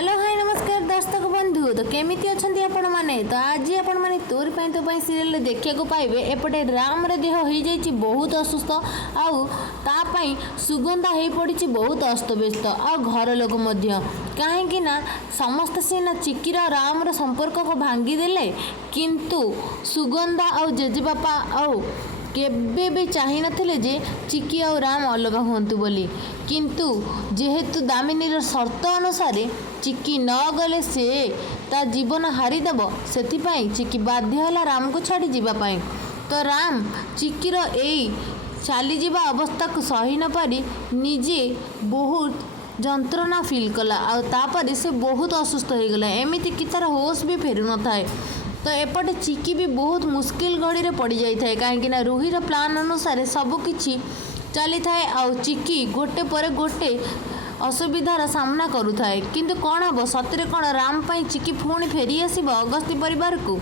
Hello hi नमस्कार दर्शक बंधु। तो केमिति अछंती आपण माने? तो आज आपण माने तोर पई तो पई सीरियल देखिया को पाइबे। एपटे राम रे देह होई जाईची बहुत असुस्थ आउ ता पई सुगंधा हेई पड़ीची बहुत अस्तव्यस्त आ घर लोक मध्य काहेकि ना समस्त सीना चिकीर राम रो संपर्क को भांगी देले किंतु सुगंधा आउ जेजे बापा आउ केबे भी चाही नथिले जे चिकी और राम अलग हुंतु बोली किंतु जेहेतु दामिनीर शर्त अनुसार चिकी न गले से ता जीवन हारीदेव से चिकी बाध्य है राम को छाड़ी जीवाई। तो राम चिकीर एई चली जीवा अवस्था को सही न पारी निजे बहुत जंत्रणा फील कला आपर से बहुत असुस्थ हो गला एमती कि तार होश भी फेरु न थाए। तो एपटे चिकी भी बहुत मुस्किल घड़ी रे पड़ जाए कहीं रूहीर प्लान अनुसार सबकि चली थाए आउ चिकी गोटे पर गोटे असुविधार सामना करुए किंतु कौन हम सतरे कौन राम पाई चिकी पुणी फेरी आसब अगस्ती परिवार को।